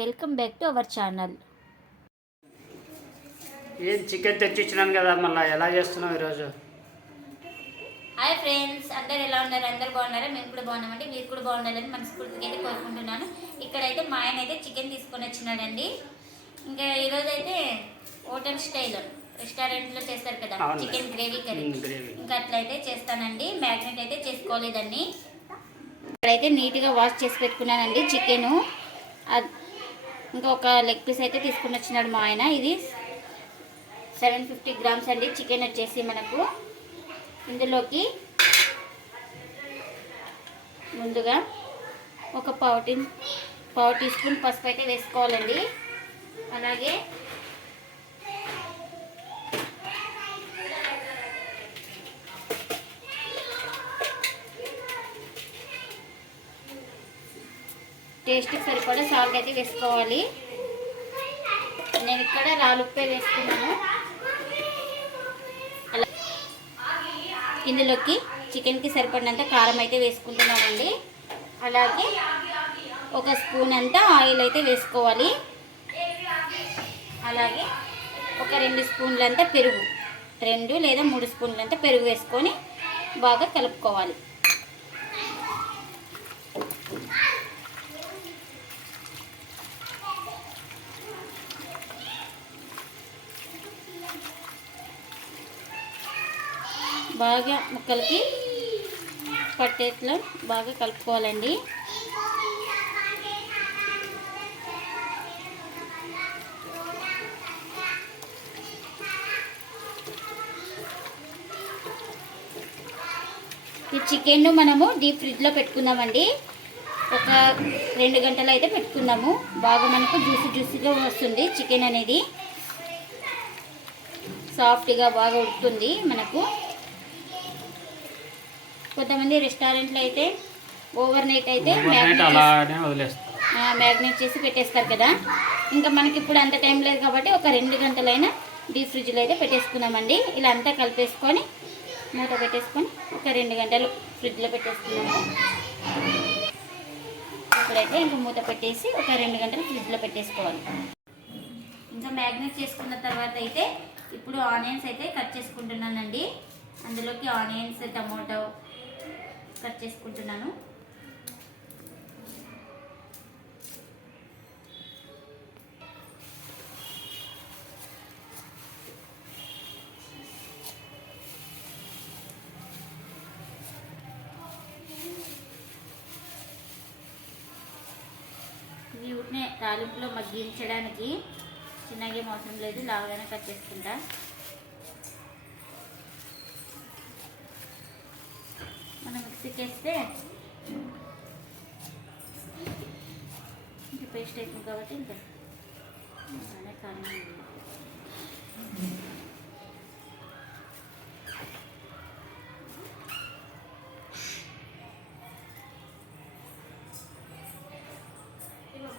Welcome back to our channel. ఏం chicken తెచ్చిచ్చినాను కదా మళ్ళీ ఎలా చేస్తున్నావు ఈరోజు? హాయ్ ఫ్రెండ్స్ అందరు ఎలా ఉన్నారు? అందరు బాగున్నారా? మేము కూడా బాగున్నామండి. మీరు కూడా బాగుండాలని మనస్ఫూర్తిగా అయితే కోరుకుంటున్నాను. ఇక్కడైతే మా ఆయన అయితే చికెన్ తీసుకొని వచ్చినాడండి. ఇంకా ఈరోజు అయితే హోటల్ స్టైల్ రెస్టారెంట్లో చేస్తారు కదా. Chicken gravy curry. ఇంకా అట్లయితే చేస్తానండి. మ్యాగ్నెట్ అయితే చేసుకోలేదండి. ఇక్కడైతే నీట్గా వాష్ చేసి పెట్టుకున్నానండి చికెను. ఇంకా ఒక లెగ్ పీస్ అయితే తీసుకుని వచ్చినాడు మా ఆయన. ఇది సెవెన్ ఫిఫ్టీ గ్రామ్స్ అండి. చికెన్ వచ్చేసి మనకు ఇందులోకి ముందుగా ఒక పావు టీ పావు టీ స్పూన్ పసుపు అయితే వేసుకోవాలండి. అలాగే టేస్ట్కి సరిపడా సాల్ట్ అయితే వేసుకోవాలి. నేను ఇక్కడ రాలుప్పే వేసుకున్నాను. అలా ఇందులోకి చికెన్కి సరిపడినంత కారం అయితే వేసుకుంటున్నామండి అలాగే ఒక స్పూన్ అంతా ఆయిల్ అయితే వేసుకోవాలి. అలాగే ఒక రెండు స్పూన్లంతా పెరుగు రెండు లేదా మూడు స్పూన్లంతా పెరుగు వేసుకొని బాగా కలుపుకోవాలి. బాగా ముక్కలకి పట్టేట్లో బాగా కలుపుకోవాలండి. ఈ చికెన్ మనము డీప్ ఫ్రిడ్జ్లో పెట్టుకుందామండి ఒక రెండు గంటలు అయితే పెట్టుకుందాము బాగా మనకు జ్యూసి జ్యూసీగా వస్తుంది చికెన్ అనేది. సాఫ్ట్గా బాగా ఉడుతుంది మనకు. కొంతమంది రెస్టారెంట్లో అయితే ఓవర్ నైట్ అయితే మ్యాగ్నేట్ చేసి పెట్టేస్తారు కదా. ఇంకా మనకి ఇప్పుడు అంత టైం లేదు కాబట్టి ఒక రెండు గంటలైనా డీప్ ఫ్రిడ్జ్లో అయితే పెట్టేసుకున్నామండి. ఇలా అంతా కలిపేసుకొని మూత పెట్టేసుకొని ఒక రెండు గంటలు ఫ్రిడ్జ్లో పెట్టేసుకున్నాము. ఇప్పుడైతే ఇంకా మూత పెట్టేసి ఒక రెండు గంటలు ఫ్రిడ్జ్లో పెట్టేసుకోవాలి. ఇంకా మ్యాగ్నేట్ చేసుకున్న తర్వాత అయితే ఇప్పుడు ఆనియన్స్ అయితే కట్ చేసుకుంటున్నానండి. అందులోకి ఆనియన్స్ టమోటో కట్ చేసుకుంటున్నాను. ఇవి తాలింపులో మగ్గించడానికి చిన్నగా మోసం అవసరం లేదు లావుగానే కట్ చేసుకుంటా. మనం మిక్సీకి వేస్తే ఇంకా పేస్ట్ అవుతుంది కాబట్టి ఇంకా అలానే కారణం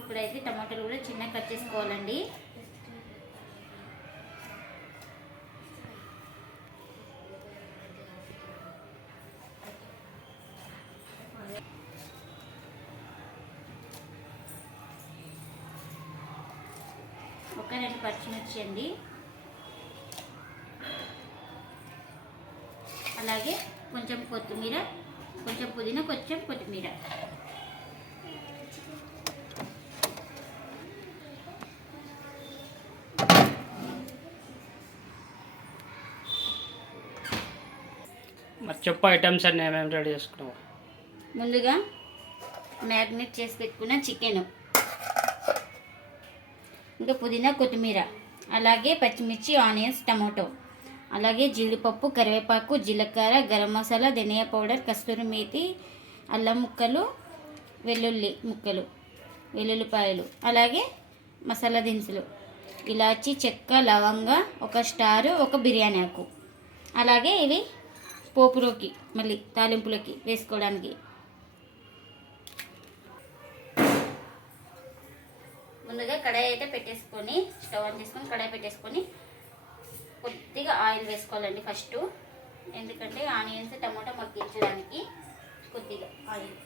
ఇప్పుడైతే టమాటాలు కూడా చిన్నగా కట్ చేసుకోవాలండి. ఒక రెండు పచ్చిమిర్చి అండి. అలాగే కొంచెం కొత్తిమీర కొంచెం పుదీనా కొంచెం కొత్తిమీర. మరి చెప్పు ఐటమ్స్ అన్ని ఏమేమి రెడీ చేసుకున్నావు? ముందుగా మ్యారినేట్ చేసి పెట్టుకున్న చికెన్. ఇంకా పుదీనా కొత్తిమీర. అలాగే పచ్చిమిర్చి ఆనియన్స్ టమాటో. అలాగే జీడిపప్పు కరివేపాకు జీలకర్ర గరం మసాలా ధనియా పౌడర్ కస్తూరి మేతి అల్లం ముక్కలు వెల్లుల్లి ముక్కలు వెల్లుల్లిపాయలు. అలాగే మసాలా దినుసులు. ఇలాచి చెక్క లవంగ ఒక స్టారు ఒక బిర్యానీ ఆకు. అలాగే ఇవి పోపులోకి మళ్ళీ తాలింపులోకి వేసుకోవడానికి. ముందుగా కడాయి అయితే పెట్టేసుకొని స్టవ్ ఆన్ చేసుకొని కడాయి పెట్టేసుకొని కొద్దిగా ఆయిల్ వేసుకోవాలండి ఫస్ట్. ఎందుకంటే ఆనియన్స్ టమాటా మగ్గించడానికి కొద్దిగా ఆయిల్.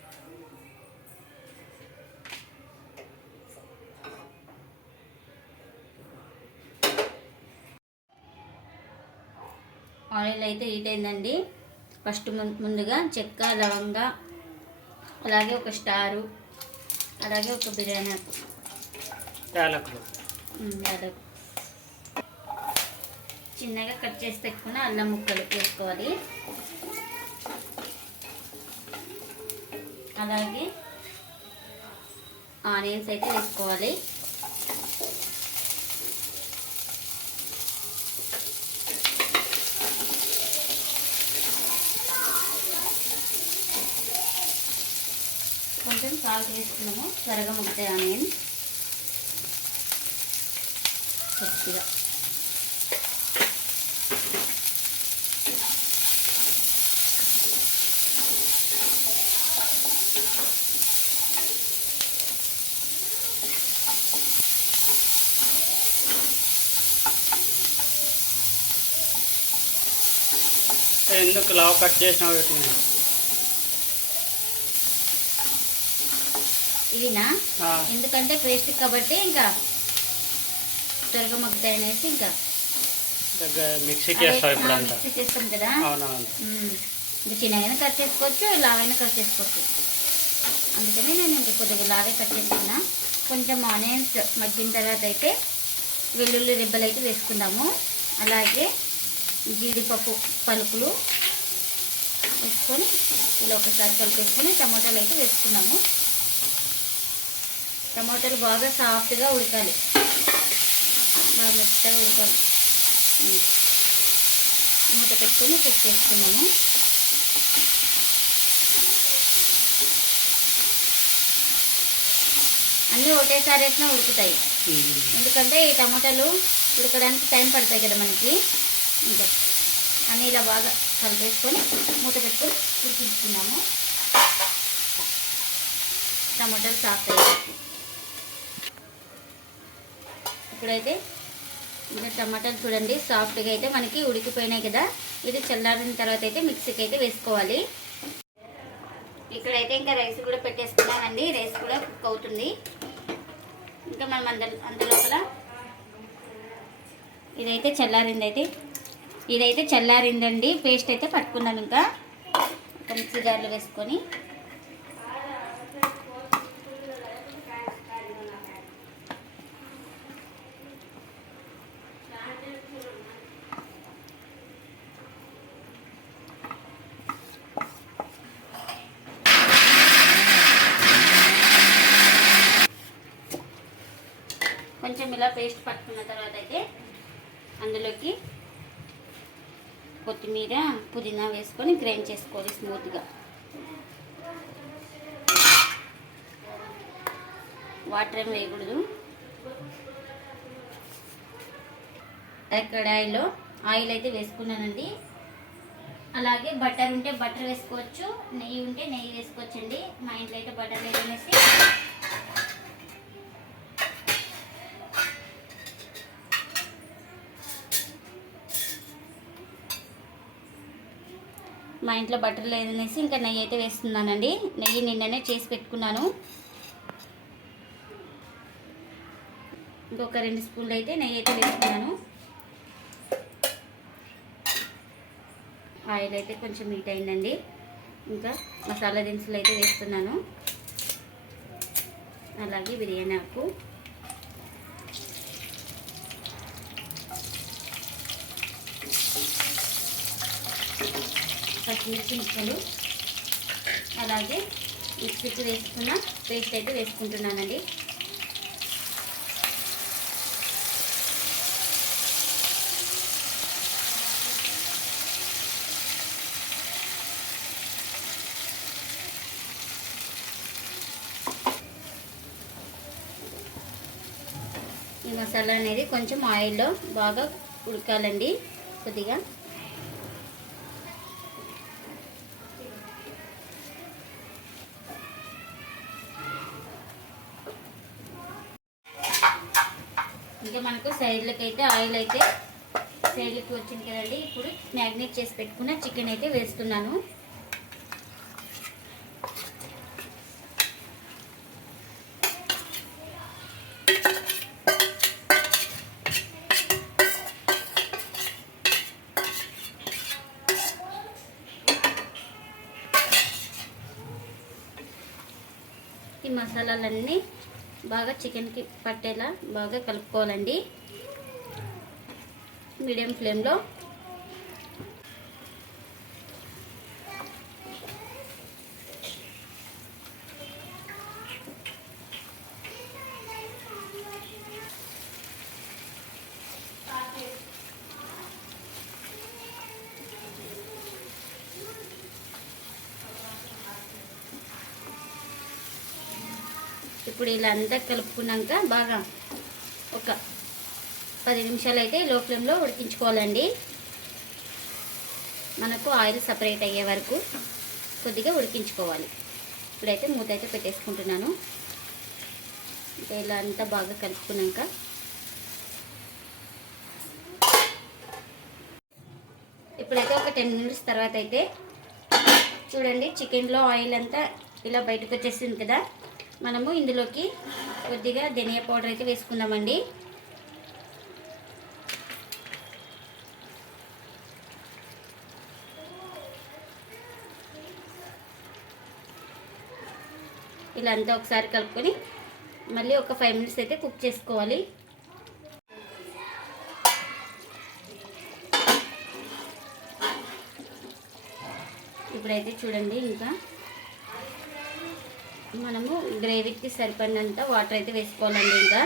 ఆయిల్ అయితే హీట్ అయిందండి. ఫస్ట్ ముందుగా చెక్క లవంగా అలాగే ఒక స్టారు అలాగే ఒక బిర్యానీ యాలకులు. చిన్నగా కట్ చేసి పెట్టుకున్న అల్లం ముక్కలు వేసుకోవాలి. అలాగే ఆనియన్స్ అయితే వేసుకోవాలి. కొంచెం సాల్ట్ వేసుకున్నాము. త్వరగా ముగ్గుతాయి ఆనియన్స్. కొద్దిగా ఎందుకు లావు కట్ చేసిన వీటిని? ఇవినా? ఆ, ఎందుకంటే పేస్ట్ కాబట్టి ఇంకా త్వరగా మగ్గుతాయి అనేసి ఇంకా మిక్సీకి మిక్సీ చేస్తాం కదా. ఇంకా చిన్నగైనా కట్ చేసుకోవచ్చు లావైనా కట్ చేసుకోవచ్చు. అందుకని నేను ఇంకా కొద్దిగా లావే కట్ చేసుకున్నా. కొంచెం ఆనియన్స్ మగ్గిన తర్వాత అయితే వెల్లుల్లి రెబ్బలు అయితే వేసుకుందాము. అలాగే జీడిపప్పు పలుకులు వేసుకొని ఇలా ఒకసారి కలిపేసుకొని టమాటాలు అయితే వేసుకున్నాము. టమాటాలు బాగా సాఫ్ట్గా ఉడకాలి. బాగా మెత్తగా ఉడకాలి. ఉమ్. మూత పెట్టుకొని కుక్ చేసుకున్నాము. అన్నీ ఒకటేసారి వేసినా ఉడుకుతాయి. ఎందుకంటే ఈ టమాటాలు ఉడకడానికి టైం పడతాయి కదా మనకి. ఇంకా అన్నీ ఇలా బాగా కలిపేసుకొని మూత పెట్టుకొని ఉడికించుకున్నాము. టమాటాలు సాఫ్ట్ అయ్యాయి ఇప్పుడైతే ఇంకా టమాటాలు చూడండి సాఫ్ట్గా అయితే మనకి ఉడికిపోయినాయి కదా. ఇది చల్లారిన తర్వాత అయితే మిక్సీకి అయితే వేసుకోవాలి. ఇక్కడైతే ఇంకా రైస్ కూడా పెట్టేసుకున్నానండి. రైస్ కూడా కుక్ అవుతుంది. ఇంకా మనం అంద అందులోపల ఇదైతే చల్లారింది అయితే ఇదైతే చల్లారిందండి. పేస్ట్ అయితే పట్టుకున్నాం ఇంకా. మిక్సీ జార్లో వేసుకొని కొంచెం ఇలా పేస్ట్ పట్టుకున్న తర్వాత అయితే అందులోకి కొత్తిమీర పుదీనా వేసుకొని గ్రైండ్ చేసుకోవాలి స్మూత్గా. వాటర్ ఏం వేయకూడదు. కడాయిలో ఆయిల్ అయితే వేసుకున్నానండి. అలాగే బటర్ ఉంటే బటర్ వేసుకోవచ్చు నెయ్యి ఉంటే నెయ్యి వేసుకోవచ్చండి. మా ఇంట్లో అయితే బటర్ లేదనేసి మా ఇంట్లో బటర్ లేదనేసి ఇంకా నెయ్యి అయితే వేస్తున్నానండి. నెయ్యి నిన్ననే చేసి పెట్టుకున్నాను. ఇంకొక రెండు స్పూన్లు అయితే నెయ్యి అయితే వేసుకున్నాను ఆయిల్ అయితే కొంచెం హీట్ అయిందండి. ఇంకా మసాలా దినుసులు అయితే వేస్తున్నాను. అలాగే బిర్యానీ ఆకు. పచ్చిమిర్చి ముక్కలు. అలాగే మిక్సీకి వేసుకున్న పేస్ట్ అయితే వేసుకుంటున్నానండి. ఈ మసాలా అనేది కొంచెం ఆయిల్లో బాగా ఉడకాలండి. కొద్దిగా అయితే మనకు సైడ్లకి అయితే ఆయిల్ అయితే సైడ్లకి వచ్చింది కదండి. ఇప్పుడు మ్యాగ్నేట్ చేసి పెట్టుకున్న చికెన్ అయితే వేస్తున్నాను. ఈ మసాలాలన్నీ బాగా చికెన్కి పట్టేలా బాగా కలుపుకోవాలండి. మీడియం ఫ్లేమ్లో ఇప్పుడు ఇలా అంతా కలుపుకున్నాక బాగా ఒక పది నిమిషాలు అయితే లో ఫ్లేమ్లో ఉడికించుకోవాలండి. మనకు ఆయిల్ సపరేట్ అయ్యే వరకు కొద్దిగా ఉడికించుకోవాలి. ఇప్పుడైతే మూత అయితే పెట్టేసుకుంటున్నాను. ఇలా అంతా బాగా కలుపుకున్నాక ఇప్పుడైతే ఒక టెన్ మినిట్స్ తర్వాత అయితే చూడండి చికెన్లో ఆయిల్ అంతా ఇలా బయటకు వచ్చేసింది కదా. మనము ఇందులోకి కొద్దిగా ధనియా పౌడర్ అయితే వేసుకుందామండి. ఇలా అంతా ఒకసారి కలుపుకొని మళ్ళీ ఒక ఫైవ్ మినిట్స్ అయితే కుక్ చేసుకోవాలి. ఇప్పుడైతే చూడండి ఇంకా మనము గ్రేవీకి సరిపడినంత వాటర్ అయితే వేసుకోవాలండి ఇంకా.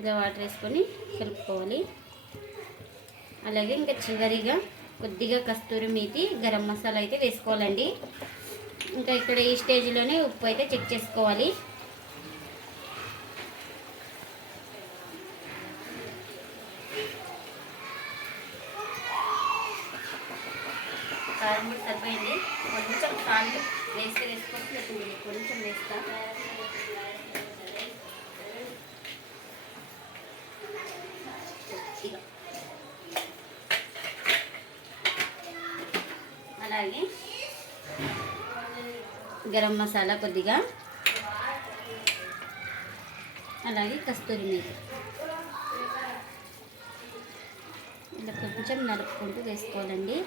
ఇలా వాటర్ వేసుకొని కలుపుకోవాలి. అలాగే ఇంకా చివరిగా కొద్దిగా కస్తూరి మీది గరం మసాలా అయితే వేసుకోవాలండి. ఇంకా ఇక్కడ ఈ స్టేజ్లోనే ఉప్పు అయితే చెక్ చేసుకోవాలి కారం కూడా సరిపోయింది కొంచెం సాల్ట్ వేస్తే వేసుకోవచ్చు లేకపోతే కొంచెం వేస్తా ఇక. అలాగే గరం మసాలా కొద్దిగా. అలాగే కస్తూరి మేతి. ఇలా కొంచెం నలుపుకుంటూ వేసుకోవాలండి.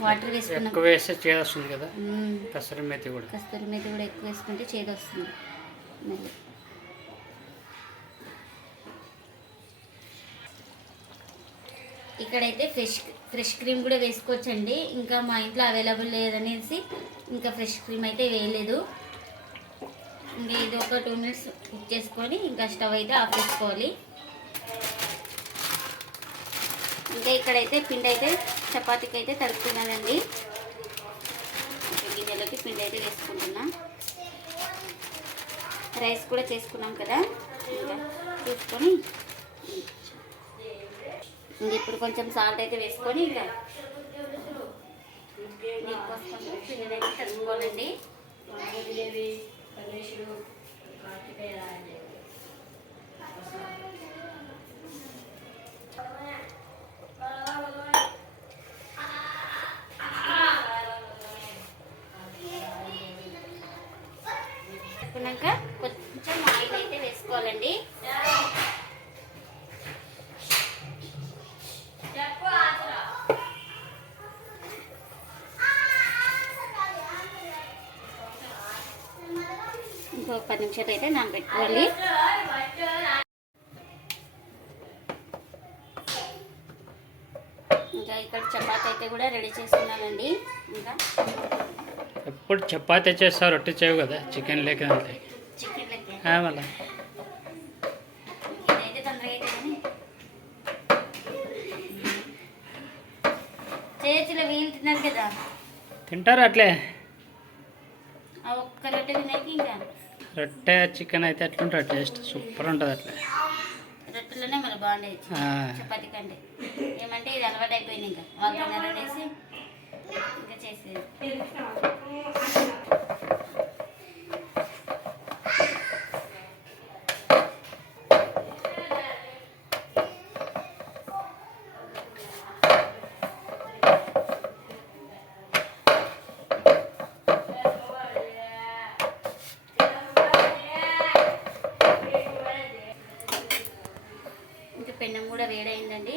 వాటర్ వేసుకున్నాం ఎక్కువ వేస్తే చేదొస్తుంది కదా. మ్మ్. కసరి మెత్తి కూడా. కస్తూరి మేతి కూడా ఎక్కువ వేసుకుంటే చేదు వస్తుంది మళ్ళీ ఇక్కడైతే ఫ్రెష్ ఫ్రెష్ క్రీమ్ కూడా వేసుకోవచ్చండి. ఇంకా మా ఇంట్లో అవైలబుల్ లేదనేసి ఇంకా ఫ్రెష్ క్రీమ్ అయితే వేయలేదు. ఇంకా ఇది ఒక టూ మినిట్స్ కుక్ చేసుకొని ఇంకా స్టవ్ అయితే ఆఫ్ చేసుకోవాలి. ఇంకా ఇక్కడైతే పిండి అయితే చపాతీకి అయితే తడుపుతున్నానండి గిన్నెలోకి పిండి అయితే వేసుకుంటున్నా. రైస్ కూడా చేసుకున్నాం కదా. ఇంకా చూసుకొని ఇంక ఇప్పుడు కొంచెం సాల్ట్ అయితే వేసుకొని ఇంకా నీకోసం అయితే కొంచెం ఆయిల్ అయితే వేసుకోవాలండి. నిమిషాలు అయితే నానబెట్టుకోవాలి ఇంకా ఇక్కడ చపాతీ అయితే కూడా రెడీ చేసుకున్నానండి. ఇంకా ఎప్పుడు చపాతీ చేస్తారు రొట్టె చేయవు కదా? చికెన్ లేకపోతే చికెన్ లెక్క. ఆ, మళ్ళా. చేతిలో వీలు తిన్నారు కదా. తింటారు అట్లే? ఆ ఒక్క రొట్టె తినేకి ఇంకా. రొట్టె చికెన్ అయితే ఎట్లుంటుంది టేస్ట్ సూపర్ ఉంటుంది అట్లే. రొట్టెలోనే బాగుండేది ఆ, చపాతీ కంటే. ఏమంటే ఇది అలవాటు అయిపోయింది ఇంకా. వాళ్ళు తినాలనేసి ఇంకా చేసేది. వేడైందండి.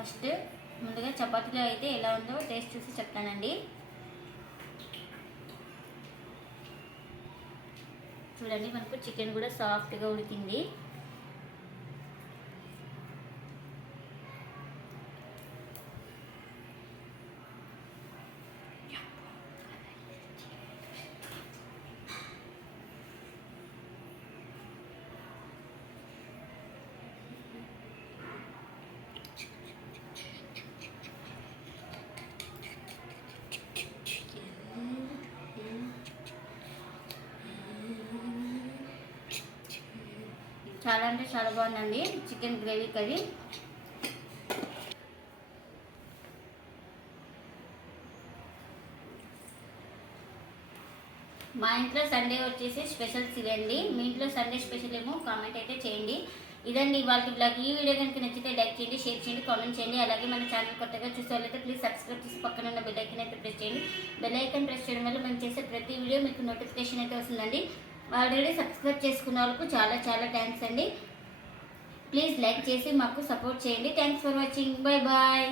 ఫస్ట్ ముందుగా చపాతీలో అయితే ఎలా ఉందో టేస్ట్ చూసి చెప్తానండి. చూడండి మనకు చికెన్ కూడా సాఫ్ట్గా ఉడికింది. చాలా అంటే చాలా బాగుందండి. Chicken gravy curry. మా ఇంట్లో సండే వచ్చేసి స్పెషల్స్ ఇవ్వండి మీ ఇంట్లో సండే స్పెషల్ ఏమో కామెంట్ అయితే చేయండి. ఇదండి వాళ్ళకి బ్లాగ్ ఈ వీడియో కనుక నచ్చితే లైక్ చేయండి షేర్ చేయండి కామెంట్ చేయండి. అలాగే మన ఛానల్ కొత్తగా చూసే వాళ్ళైతే ప్లీజ్ సబ్స్క్రైబ్ చేసి పక్కన ఉన్న బెల్ ఐకన్ అయితే ప్రెస్ చేయండి. బెల్ ఐకన్ ప్రెస్ చేయడం వల్ల మేము చేసే ప్రతి వీడియో మీకు నోటిఫికేషన్ అయితే వస్తుందండి. ఆల్రెడీ సబ్స్క్రైబ్ చేసుకున్న వాళ్ళకు చాలా చాలా థ్యాంక్స్ అండి. ప్లీజ్ లైక్ చేసి మాకు సపోర్ట్ చేయండి. Thanks for watching. Bye bye.